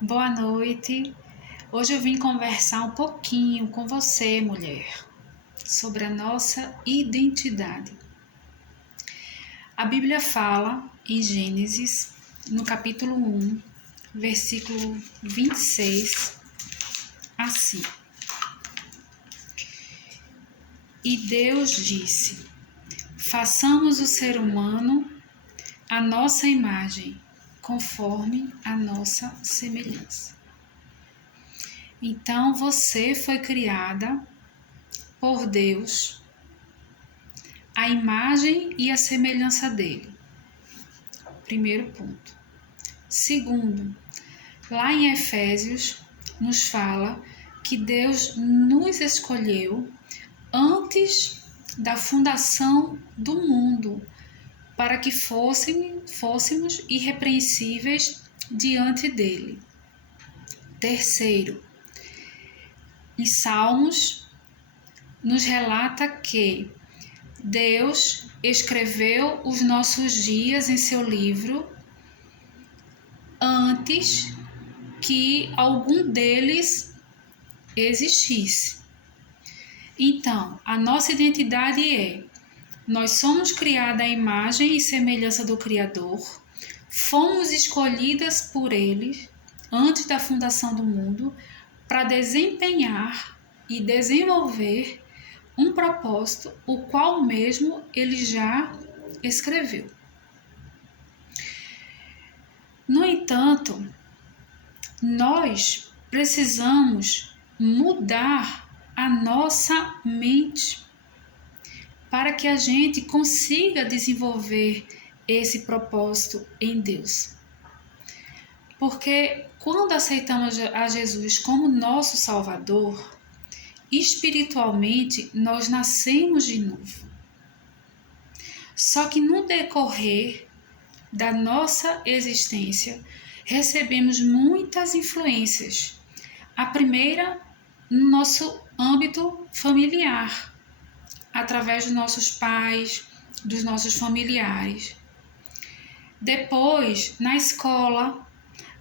Boa noite. Hoje eu vim conversar um pouquinho com você, mulher, sobre a nossa identidade. A Bíblia fala em Gênesis, no capítulo 1, versículo 26, assim: E Deus disse: façamos o ser humano à nossa imagem, conforme a nossa semelhança. Então você foi criada por Deus, a imagem e a semelhança dele. Primeiro ponto. Segundo, lá em Efésios nos fala que Deus nos escolheu antes da fundação do mundo para que fôssemos irrepreensíveis diante dele. Terceiro, em Salmos nos relata que Deus escreveu os nossos dias em seu livro antes que algum deles existisse. Então, a nossa identidade é: nós somos criadas à imagem e semelhança do Criador, fomos escolhidas por Ele antes da fundação do mundo para desempenhar e desenvolver um propósito, o qual mesmo Ele já escreveu. No entanto, nós precisamos mudar a nossa mente para que a gente consiga desenvolver esse propósito em Deus. Porque quando aceitamos a Jesus como nosso Salvador, espiritualmente nós nascemos de novo. Só que no decorrer da nossa existência, recebemos muitas influências. A primeira, no nosso âmbito familiar, através dos nossos pais, dos nossos familiares. Depois, na escola,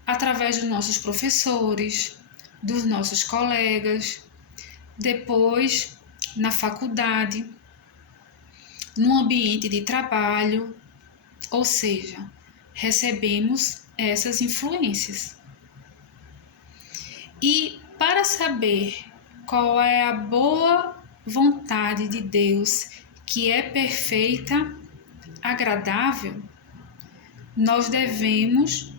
através dos nossos professores, dos nossos colegas. Depois, na faculdade, no ambiente de trabalho, ou seja, recebemos essas influências. E para saber qual é a boa vontade de Deus, que é perfeita, agradável, nós devemos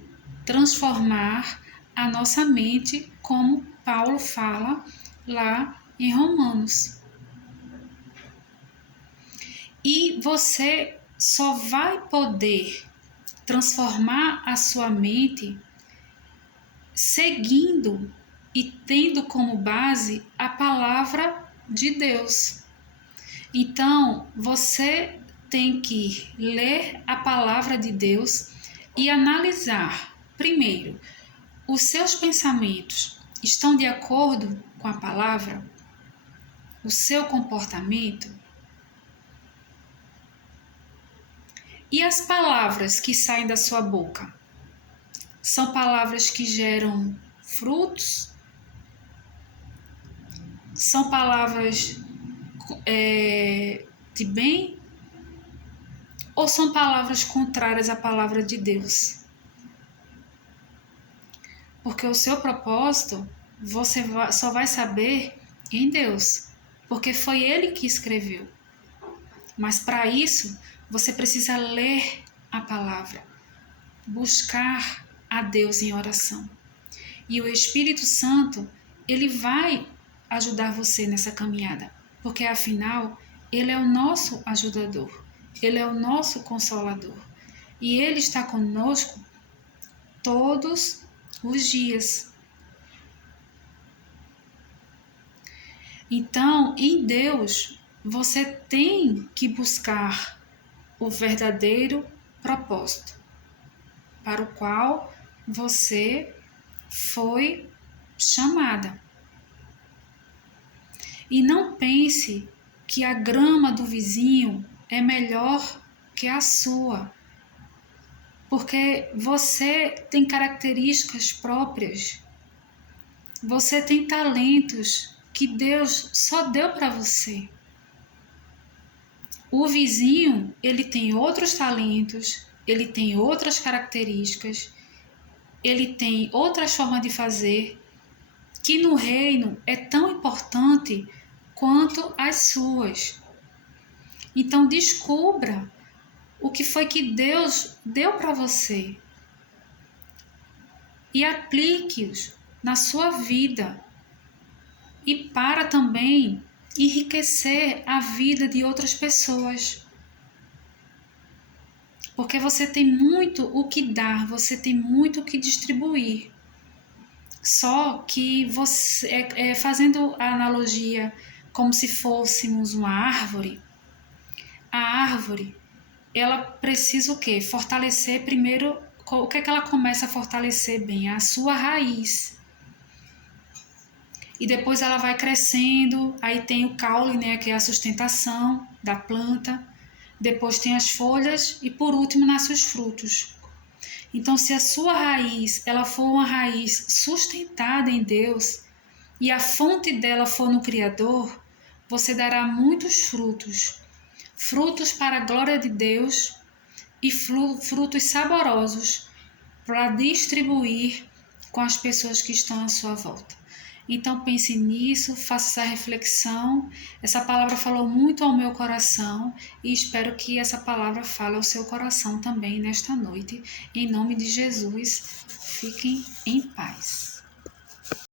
transformar a nossa mente, como Paulo fala lá em Romanos. E você só vai poder transformar a sua mente seguindo e tendo como base a palavra de Deus. Então, você tem que ler a palavra de Deus e analisar, primeiro, os seus pensamentos estão de acordo com a palavra? O seu comportamento? E as palavras que saem da sua boca? São palavras que geram frutos? São palavras de bem? Ou são palavras contrárias à palavra de Deus? Porque o seu propósito você só vai saber em Deus, porque foi Ele que escreveu. Mas para isso, você precisa ler a palavra, buscar a Deus em oração. E o Espírito Santo, ele vai ajudar você nessa caminhada, porque afinal, ele é o nosso ajudador, ele é o nosso consolador. E ele está conosco todos os dias. Então, em Deus, você tem que buscar o verdadeiro propósito para o qual você foi chamada. E não pense que a grama do vizinho é melhor que a sua. porque você tem características próprias, você tem talentos que Deus só deu para você. O vizinho, ele tem outros talentos, ele tem outras características, ele tem outras formas de fazer, que no reino é tão importante quanto as suas. Então descubra o que foi que Deus deu para você e aplique-os na sua vida. E para também enriquecer a vida de outras pessoas. Porque você tem muito o que dar, você tem muito o que distribuir. Só que você, fazendo a analogia como se fôssemos uma árvore, a árvore, ela precisa o quê? Fortalecer primeiro, o que é que ela começa a fortalecer bem? A sua raiz. E depois ela vai crescendo, aí tem o caule, né, que é a sustentação da planta, depois tem as folhas e por último nascem os frutos. Então, se a sua raiz ela for uma raiz sustentada em Deus e a fonte dela for no Criador, você dará muitos frutos, frutos para a glória de Deus e frutos saborosos para distribuir com as pessoas que estão à sua volta. Então pense nisso, faça essa reflexão. Essa palavra falou muito ao meu coração e espero que essa palavra fale ao seu coração também nesta noite. Em nome de Jesus, fiquem em paz.